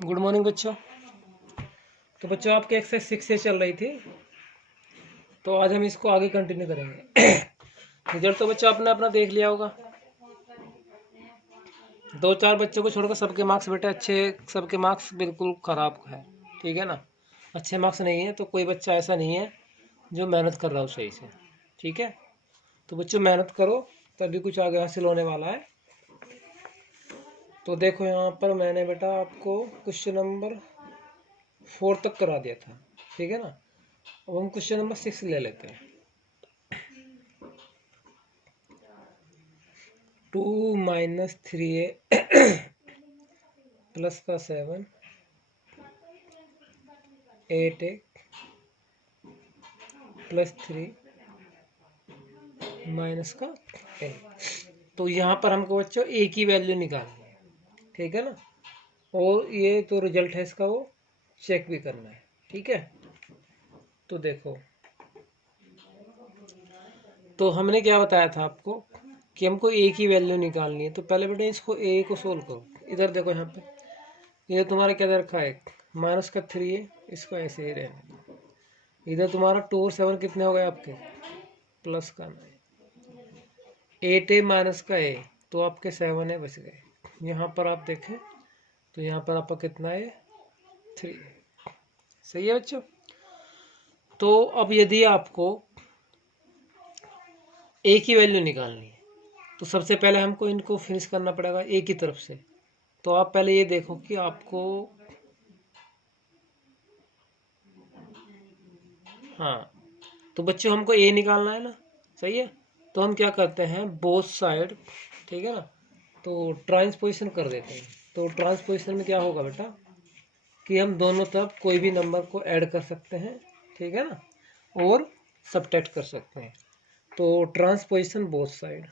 Good morning बच्चों। तो बच्चों आपकी एक्सरसाइज 6 से चल रही थी, तो आज हम इसको आगे कंटिन्यू करेंगे। रिजल्ट तो बच्चों आपने अपना देख लिया होगा। 2-4 बच्चों को छोड़कर सबके मार्क्स बेटे अच्छे, सबके मार्क्स बिल्कुल ख़राब है। ठीक है ना, अच्छे मार्क्स नहीं है तो कोई बच्चा ऐसा नहीं है जो मेहनत कर रहा हो सही से। ठीक है, तो बच्चों मेहनत करो तभी कुछ आगे हासिल होने वाला है। तो देखो यहाँ पर मैंने बेटा आपको क्वेश्चन नंबर 4 तक करा दिया था। ठीक है ना, अब हम क्वेश्चन नंबर 6 ले लेते हैं। 2 माइनस 3a प्लस का 7 8a प्लस 3 माइनस का a। तो यहाँ पर हमको बच्चों a की वैल्यू निकालनी है। ठीक है ना, और ये तो रिजल्ट है इसका, वो चेक भी करना है। ठीक है, तो देखो, तो हमने क्या बताया था आपको कि हमको a की वैल्यू निकालनी है। तो पहले बेटा इसको a को सोल्व करो। इधर देखो, यहाँ पे ये तुम्हारा क्या दे रखा है, माइनस का 3 है, इसको ऐसे ही रहने दो। इधर तुम्हारा 2 और 7 कितने हो गए आपके, प्लस का 9, 8a माइनस का a, तो आपके 7 है बच गए। यहाँ पर आप देखें तो यहाँ पर आपका कितना है, 3। सही है बच्चों। तो अब यदि आपको a की वैल्यू निकालनी है तो सबसे पहले हमको इनको फिनिश करना पड़ेगा a की तरफ से। तो आप पहले ये देखो कि आपको, हाँ, तो बच्चों हमको a निकालना है ना, सही है। तो हम क्या करते हैं, बोथ साइड, ठीक है ना, तो ट्रांसपोजिशन कर देते हैं। तो ट्रांसपोजिशन में क्या होगा बेटा कि हम दोनों तरफ कोई भी नंबर को ऐड कर सकते हैं, ठीक है ना, और सबट्रैक्ट कर सकते हैं। तो ट्रांसपोजिशन बोथ साइड,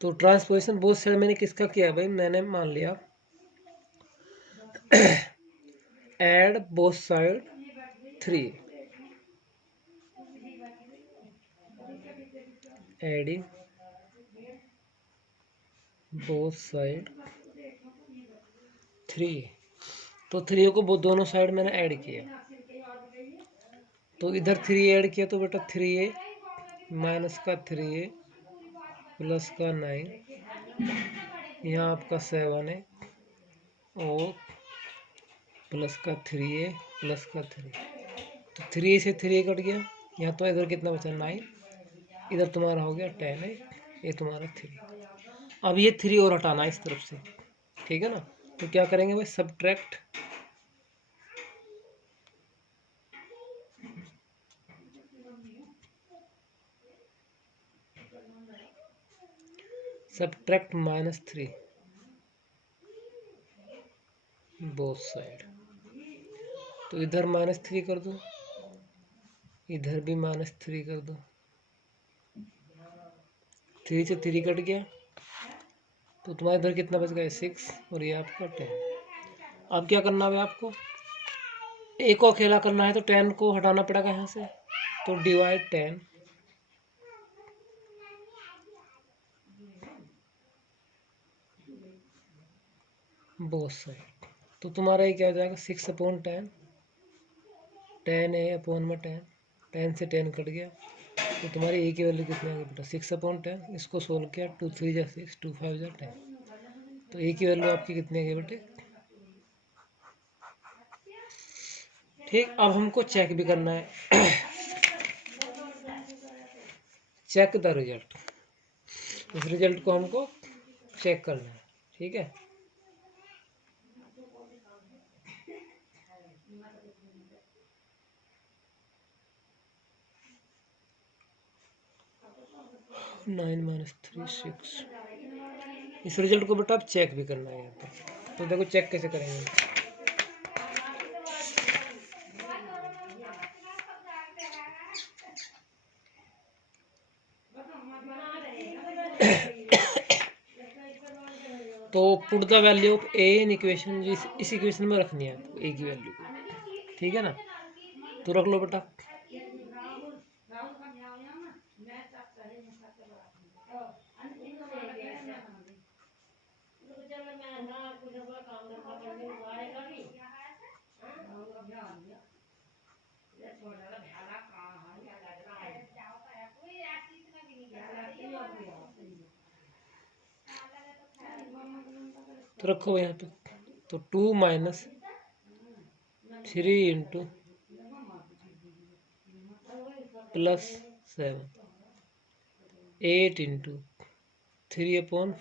तो ट्रांसपोजिशन बोथ साइड मैंने किसका किया भाई, मैंने मान लिया add both side 3, adding both side 3। तो 3 को दोनों साइड मैंने ऐड किया, तो इधर 3 ऐड किया तो बेटा 3a माइनस का 3a प्लस का 9, यहाँ आपका 7 है, और प्लस का 3a प्लस का 3। तो 3 से 3 कट गया, यहाँ तो इधर कितना बचा, 9, इधर तुम्हारा हो गया 10 है, ये तुम्हारा 3। अब ये 3 और हटाना है इस तरफ से, ठीक है ना। तो क्या करेंगे भाई, सब्ट्रैक्ट -3 बोथ साइड। तो इधर -3 कर दो, इधर भी -3 कर दो, 3 से 3 कट गया, तो तुम्हारे इधर कितना बच गया, 6, और ये आपका 10। अब क्या करना है आपको, एक को अकेला करना है तो 10 को हटाना पड़ेगा यहाँ से, तो डिवाइड 10, बोथ साइड। तो तुम्हारा ये क्या हो जाएगा, 6/10, 10 है अपॉन में 10, 10 से 10 कट गया, तो तुम्हारी ए की वैल्यू कितनी आ गई बेटा, 6/10। इसको सोल्व किया, 2 3 जा 6, 2 5 जा 10, तो ए की वैल्यू आपकी कितनी आ गई बेटे। ठीक, अब हमको चेक भी करना है। चेक द रिजल्ट, इस रिजल्ट को हमको चेक करना है। ठीक है, -3 6, इस रिजल्ट को बेटा आप चेक भी करना है यहाँ पर। तो देखो चेक कैसे करेंगे, तो put the value of A in equation, इस इक्वेशन में रखनी है आपको ए की वैल्यू को, ठीक है ना। तो रख लो बेटा। तो रखो यहाँ पे। तो 2 माइनस 3 इंटू प्लस 7, 8 इंटू 3/5,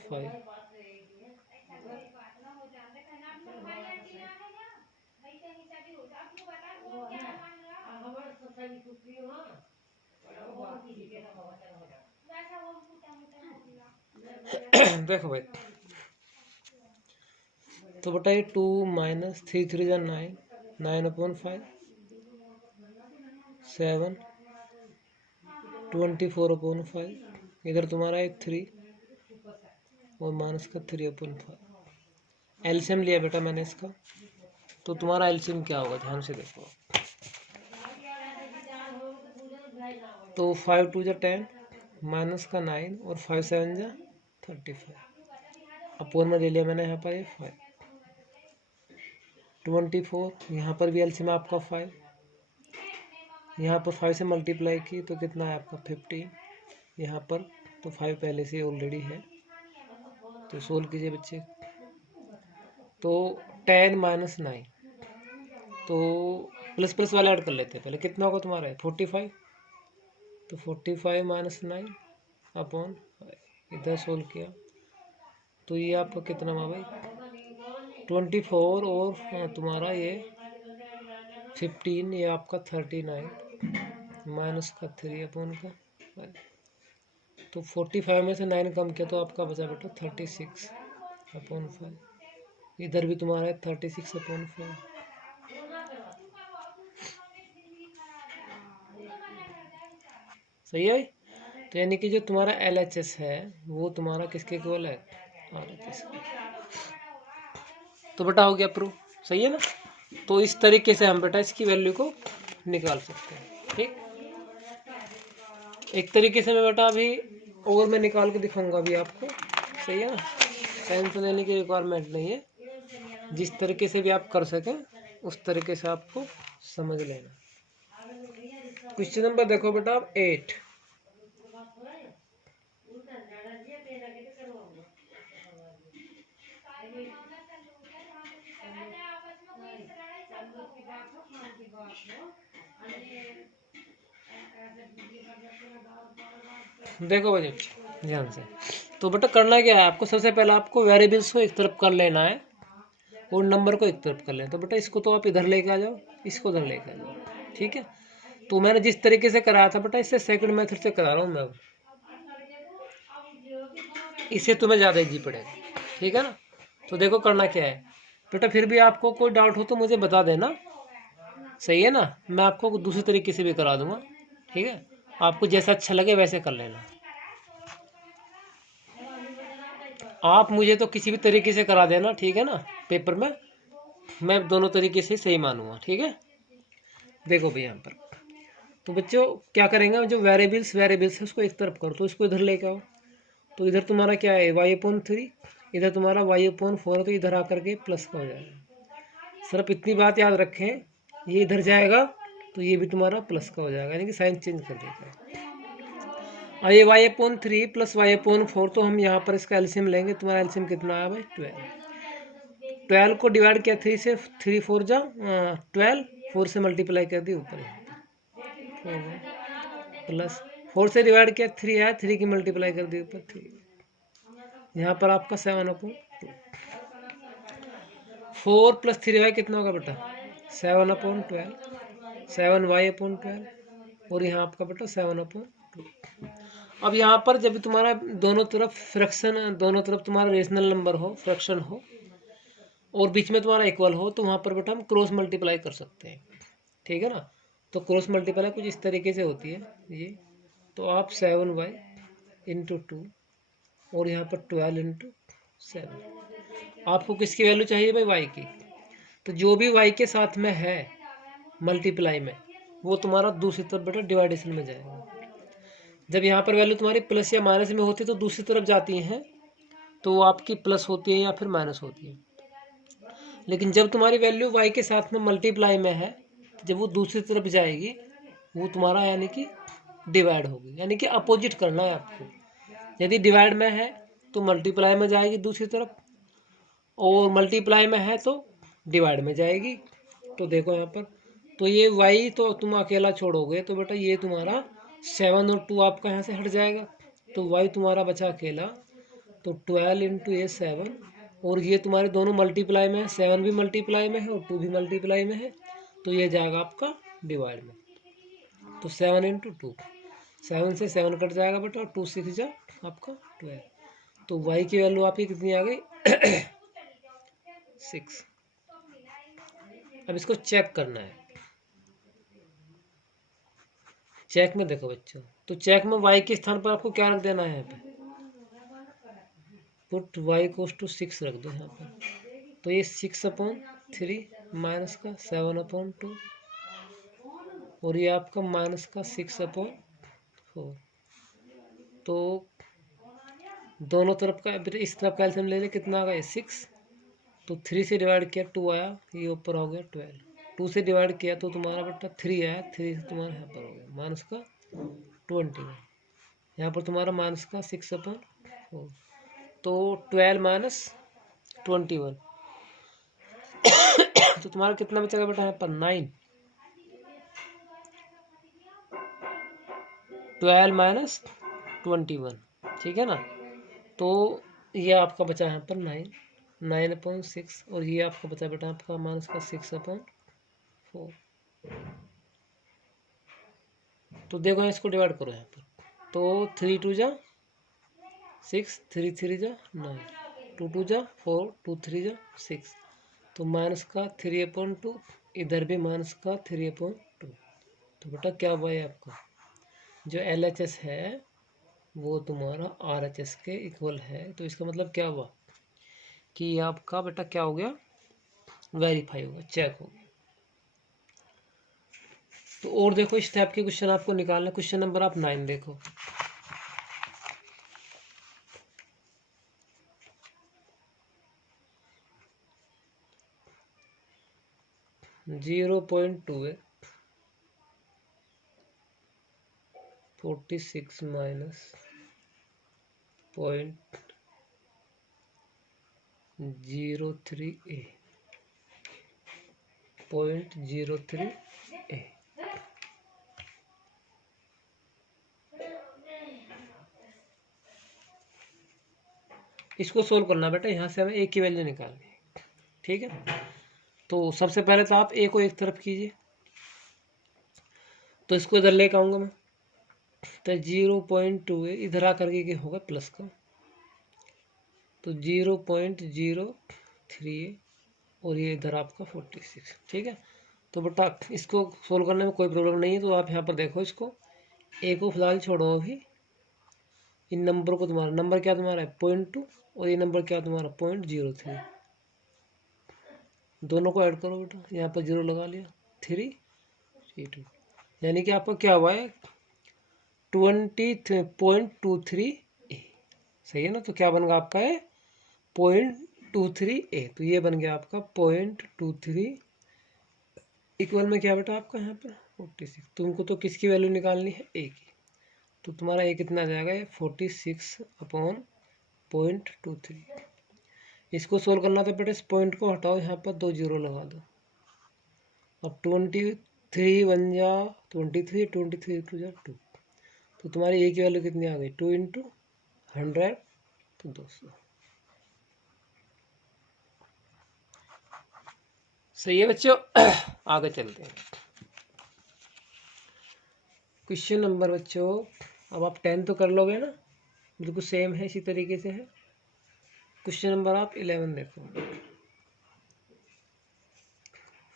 देखो भाई। तो बेटा ये 2 माइनस 3 3 जा 9, 9/5, 7 24/5, इधर तुम्हारा है 3 और माइनस का 3/5। एलसीएम लिया बेटा मैंने इसका, तो तुम्हारा एलसीएम क्या होगा ध्यान से देखो। तो 5 2 जा 10, माइनस का 9 और 5 7 जा 35, अपोन में ले लिया मैंने यहाँ पर ये 5, 24, यहाँ पर भी एलसीएम आपका 5, यहाँ पर 5 से मल्टीप्लाई की तो कितना है आपका 15, यहाँ पर तो 5 पहले से ऑलरेडी है, तो सोल्व कीजिए बच्चे। तो 10 माइनस 9, तो प्लस प्लस वाला ऐड कर लेते हैं पहले, कितना होगा तुम्हारा है 45, तो 45 माइनस 9 अपॉन 5, इधर सोल्व किया तो ये आपका कितना हुआ भाई 24 और तुम्हारा ये 15, ये आपका 39 माइनस का 3/5, तो 45 में से 9 कम किया तो आपका बचा बेटा 36/5, इधर भी तुम्हारा है 36/5। सही है। तो यानी कि जो तुम्हारा LHS है वो तुम्हारा किसके इक्वल है RHS। तो बेटा हो गया प्रूफ, सही है ना। तो इस तरीके से हम बेटा इसकी वैल्यू को निकाल सकते हैं। ठीक, एक तरीके से मैं बेटा अभी और मैं निकाल के दिखाऊंगा अभी आपको, सही है ना। साइंस लेने की रिक्वायरमेंट नहीं है, जिस तरीके से भी आप कर सकें उस तरीके से आपको समझ लेना। क्वेश्चन नंबर देखो बेटा 8, देखो भाई ध्यान से। तो बेटा करना क्या है आपको, सबसे पहले आपको वेरिएबल्स को एक तरफ कर लेना है और नंबर को एक तरफ कर लेना। तो बेटा इसको तो आप इधर लेके आ जाओ, इसको उधर लेके आ जाओ, ठीक है। तो मैंने जिस तरीके से कराया था बेटा इससे सेकंड मेथड से करा रहा हूँ मैं अब, इससे तुम्हें ज़्यादा इजी पड़ेगा, ठीक है ना। तो देखो करना क्या है बेटा, फिर भी आपको कोई डाउट हो तो मुझे बता देना, सही है ना। मैं आपको दूसरे तरीके से भी करा दूंगा, ठीक है। आपको जैसा अच्छा लगे वैसे कर लेना। आप मुझे तो किसी भी तरीके से करा देना, ठीक है ना। पेपर में मैं दोनों तरीके से सही मानूंगा, ठीक है। देखो भाई यहाँ पर तो बच्चों क्या करेंगे, जो वेरिएबल्स है उसको एक तरफ करो, तो इसको इधर लेके आओ। तो इधर तुम्हारा क्या है y/3, इधर तुम्हारा y/4 है, तो इधर आकर के प्लस का हो जाएगा। सिर्फ इतनी बात याद रखें, ये इधर जाएगा तो ये भी तुम्हारा प्लस का हो जाएगा, यानी कि साइन चेंज कर देगा। और ये y/3 प्लस y/4, तो हम यहाँ पर इसका एलसीएम लेंगे। तुम्हारा एलसीएम कितना आया भाई 12 को डिवाइड किया 3 से, 3 4 जा 12, 4 से मल्टीप्लाई कर दी ऊपर प्लस 4 से डिवाइड किया 3 आया, 3 की मल्टीप्लाई कर दी ऊपर 3, यहाँ पर आपका 7/2, 4 + 3y कितना होगा बेटा 7/12, 7y/12, और यहाँ आपका बेटा 7/2। अब यहाँ पर जब तुम्हारा दोनों तरफ फ्रैक्शन, दोनों तरफ तुम्हारा रेशनल नंबर हो, फ्रैक्शन हो और बीच में तुम्हारा इक्वल हो, तो वहाँ पर बेटा हम क्रॉस मल्टीप्लाई कर सकते हैं, ठीक है ना। तो क्रॉस मल्टीप्लाई कुछ इस तरीके से होती है ये। तो आप 7y × 2 और यहाँ पर 12 × 7, आपको किसकी वैल्यू चाहिए भाई y की। तो जो भी y के साथ में है मल्टीप्लाई में वो तुम्हारा दूसरी तरफ बेटा डिवाइडेशन में जाएगा। जब यहाँ पर वैल्यू तुम्हारी प्लस या माइनस में होती है तो दूसरी तरफ जाती हैं, तो वो आपकी प्लस होती है या फिर माइनस होती है। लेकिन जब तुम्हारी वैल्यू y के साथ में मल्टीप्लाई में है, जब वो दूसरी तरफ जाएगी, वो तुम्हारा यानी कि डिवाइड होगी, यानी कि अपोजिट करना है आपको। यदि डिवाइड में है तो मल्टीप्लाई में जाएगी दूसरी तरफ, और मल्टीप्लाई में है तो डिवाइड में जाएगी। तो देखो यहाँ पर, तो ये y तो तुम अकेला छोड़ोगे तो बेटा ये तुम्हारा 7 और 2 आपका यहाँ से हट जाएगा, तो y तुम्हारा बचा अकेला। तो 12 इंटू ये 7, और ये तुम्हारे दोनों मल्टीप्लाई में है, 7 भी मल्टीप्लाई में है और 2 भी मल्टीप्लाई में है, तो ये जाएगा आपका डिवाइड में। तो 7 इंटू 2, 7 से 7 कट जाएगा बेटा, और 2 6 जा आपका 12। तो y की वैल्यू आपकी कितनी आ गई 6। अब इसको चेक करना है। चेक में देखो बच्चों, तो चेक में y के स्थान पर आपको क्या रख देना है, यहाँ पे पुट y इक्वल्स टू 6 रख दो यहाँ पर। तो ये 6/3 माइनस का 7/2, और ये आपका माइनस का 6/4। तो दोनों तरफ का इस तरफ का एलसीएम ले ले, कितना आ गया 6। तो 3 से डिवाइड किया 2 आया, ये ऊपर हो गया 12। 2 से डिवाइड किया तो तुम्हारा बेटा 3 आया, 3 से तुम्हारा यहाँ पर हो गया माइनस का 21। यहाँ पर तुम्हारा माइनस का 6/4, तो 12 माइनस 21। तो तुम्हारा कितना बचेगा बेटा यहाँ पर 9। 12 माइनस 21, ठीक है ना। तो ये आपका बचा यहाँ पर 9/6, और ये आपका बचा बेटा आपका माइनस का 6/4। तो देखो इसको डिवाइड करो यहाँ पर, तो 3 2 जा 6, 3 3 जा 9, 2 2 जा 4, 2 3 जा 6, तो माइनस का 3/2, इधर भी माइनस का 3/2। तो बेटा क्या हुआ है आपका जो LHS है वो तुम्हारा RHS के इक्वल है। तो इसका मतलब क्या हुआ कि आपका बेटा क्या हो गया, वेरीफाई होगा, चेक हो गया। तो और देखो इस टाइप के क्वेश्चन आपको निकालना। क्वेश्चन नंबर आप 9 देखो। (0.2 है 46 माइनस 0.03 A, 0.03 A। इसको सोल्व करना बेटा, यहाँ से हमें ए की वैल्यू निकालनी है, ठीक है। तो सबसे पहले तो आप ए को एक तरफ कीजिए, तो इसको इधर लेकर आऊँगा मैं, तो 0.2 इधर आकर के होगा प्लस का, तो 0.03 और ये इधर आपका 46, ठीक है। तो बेटा इसको सोल्व करने में कोई प्रॉब्लम नहीं है। तो आप यहाँ पर देखो, इसको ए को फिलहाल छोड़ो अभी, इन नंबर को, तुम्हारा नंबर क्या तुम्हारा है 0.2, और ये नंबर क्या तुम्हारा 0.03, दोनों को ऐड करो बेटा, यहाँ पर 0 लगा लिया, 3 यानी कि आपका क्या हुआ है 20.23 A, सही है ना। तो क्या बन गया आपका है 0.23 A, तो ये बन गया आपका 0.23 इक्वल में क्या बेटा आपका यहाँ पर 46। तुमको तो किसकी वैल्यू निकालनी है ए की, तो तुम्हारा ए कितना आ जाएगा 46/0.23। इसको सोल्व करना तो बेटा इस पॉइंट को हटाओ, यहाँ पर 2 0 लगा दो, अब 23 बन जा 23, 23 2 जा 2, तो तुम्हारी ए की वैल्यू कितनी आ गई 2 इंटू 100, तो 200। सही है बच्चों। आगे चलते हैं। क्वेश्चन नंबर बच्चों, अब आप 10 तो कर लोगे ना, बिल्कुल सेम है, इसी तरीके से है। क्वेश्चन नंबर आप 11 देखो।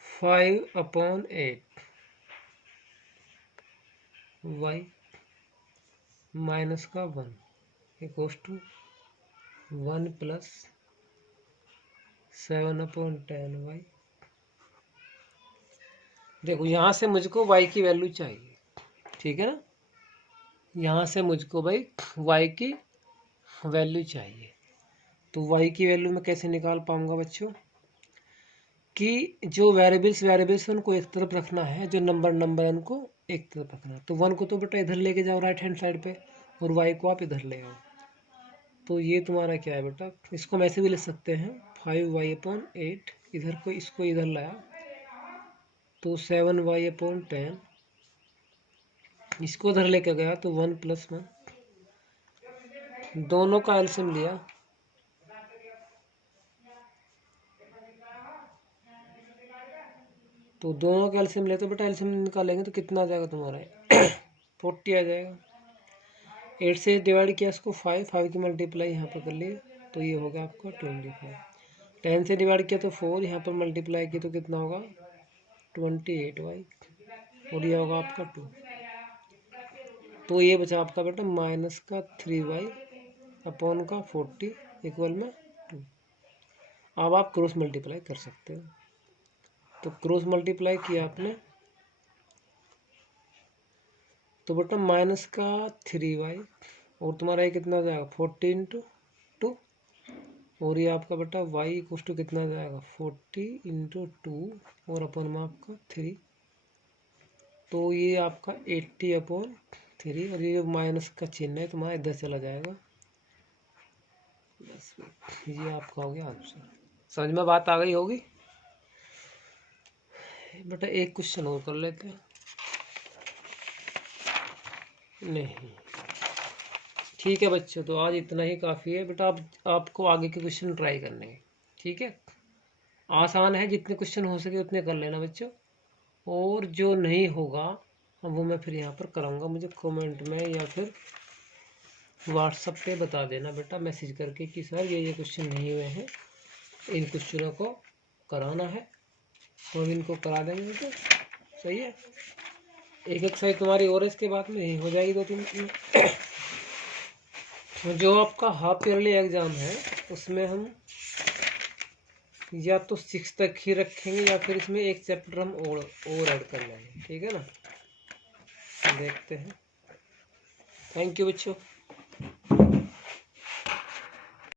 5/8 y माइनस का 1 इक्वल्स टू 1 प्लस 7/10 y देखो यहाँ से मुझको y की वैल्यू चाहिए, ठीक है ना, यहाँ से मुझको भाई y की वैल्यू चाहिए। तो y की वैल्यू मैं कैसे निकाल पाऊंगा बच्चों, कि जो वेरिएबल्स उनको एक तरफ रखना है, जो नंबर उनको एक तरफ रखना है। तो 1 को तो बेटा इधर लेके जाओ राइट हैंड साइड पे, और y को आप इधर ले आओ। तो ये तुम्हारा क्या है बेटा, इसको हम ऐसे भी लिख सकते हैं 5y/8, इधर को इसको इधर लाया तो 7y/10, इसको उधर लेके गया तो 1 + 1, दोनों का एलसीएम लिया तो दोनों का एलसीएम लेते बेटा, एलसीएम निकालेंगे तो कितना आ जाएगा तुम्हारा 40 आ जाएगा। 8 से डिवाइड किया इसको 5 की मल्टीप्लाई यहाँ पर कर लिए तो ये होगा आपका 25। 10 से डिवाइड किया तो 4, यहाँ पर मल्टीप्लाई किया तो कितना होगा 28y, और ये होगा आपका 2। तो ये बचा आपका बेटा -3y/40 इक्वल में 2। अब आप क्रॉस मल्टीप्लाई कर सकते हो। तो क्रॉस मल्टीप्लाई किया आपने तो बेटा -3y, और तुम्हारा ये कितना जाएगा 40 × 2, और ये आपका बेटा y = कितना जाएगा 40 × 2 और अपन में आपका 3, तो ये आपका 80/3, और ये जो माइनस का चिन्ह है तुम्हारा इधर चला जाएगा। बस ये आपका हो गया आंसर। समझ में बात आ गई होगी बेटा। एक क्वेश्चन और कर लेते हैं। नहीं, ठीक है बच्चों, तो आज इतना ही काफ़ी है बेटा। अब आपको आगे के क्वेश्चन ट्राई करने हैं, ठीक है। आसान है, जितने क्वेश्चन हो सके उतने कर लेना बच्चों, और जो नहीं होगा वो मैं फिर यहाँ पर कराऊंगा। मुझे कमेंट में या फिर व्हाट्सएप पे बता देना बेटा, मैसेज करके कि सर ये क्वेश्चन नहीं हुए हैं, इन क्वेश्चनों को कराना है, तो हम इनको करा देंगे बेटा। सही है, एक एक्सरसाइज तुम्हारी और इसके बाद में नहीं हो जाएगी 2-3 में। जो आपका हाफ ईयरली एग्ज़ाम है उसमें हम या तो 6 तक ही रखेंगे, या फिर इसमें एक चैप्टर हम और ऐड कर लेंगे, ठीक है ना। देखते हैं। थैंक यू बच्चों।